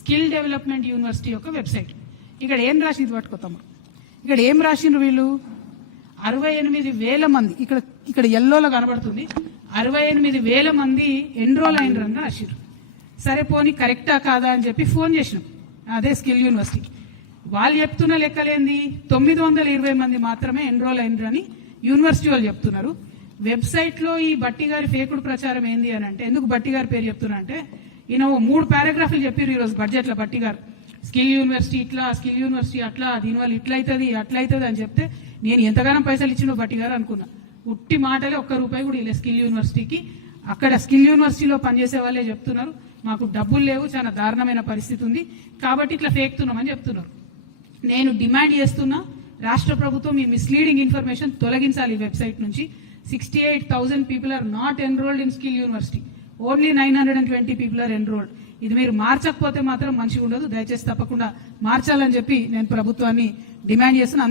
Skill development university యొక్క website. ఇక్కడ ఏం రాసింది పట్టుకోతాము, ఇక్కడ ఏం రాసిండ్రు వీళ్ళు 68,000 మంది, ఇక్కడ ఎల్లోలో కనబడుతుంది 68,000 మంది ఎన్రోల్ అయినరని రాసిర్రు. సరే పోనీ కరెక్టా కాదా అని చెప్పి ఫోన్ చేసినాం అదే స్కిల్ యూనివర్సిటీకి. వాళ్ళు చెప్తున్న లెక్కలేంది 920 మంది మాత్రమే ఎన్రోల్ అయినరని యూనివర్సిటీ వాళ్ళు చెప్తున్నారు. వెబ్సైట్ లో ఈ బట్టి గారి ఫేకుడు ప్రచారం ఏంది అని అంటే, ఎందుకు బట్టి గారి పేరు చెప్తున్నా అంటే, ఈయన 3 పారాగ్రాఫ్లు చెప్పారు ఈరోజు బడ్జెట్ లో బట్టి గారు. స్కిల్ యూనివర్సిటీ ఇట్లా, స్కిల్ యూనివర్సిటీ అట్లా, దీనివల్ల ఇట్లయితుంది అట్లయితుంది అని చెప్తే నేను ఎంతగానో పైసలు ఇచ్చినో బట్టి గారు అనుకున్నా. ఉట్టి మాటలే, ₹1 కూడా ఇలా స్కిల్ యూనివర్సిటీకి. అక్కడ స్కిల్ యూనివర్సిటీలో పనిచేసే వాళ్ళే చెప్తున్నారు మాకు డబ్బులు లేవు, చాలా దారుణమైన పరిస్థితి ఉంది కాబట్టి ఇట్లా ఫేక్తున్నామని చెప్తున్నారు. నేను డిమాండ్ చేస్తున్నా, రాష్ట్ర ప్రభుత్వం ఈ మిస్లీడింగ్ ఇన్ఫర్మేషన్ తొలగించాలి ఈ వెబ్సైట్ నుంచి. 68,000 people are not enrolled in skill university. Only 920 people are enrolled. ఇది మీరు మార్చకపోతే మాత్రం మంచిగా ఉండదు. దయచేసి తప్పకుండా మార్చాలని చెప్పి నేను ప్రభుత్వాన్ని డిమాండ్ చేస్తున్నాను.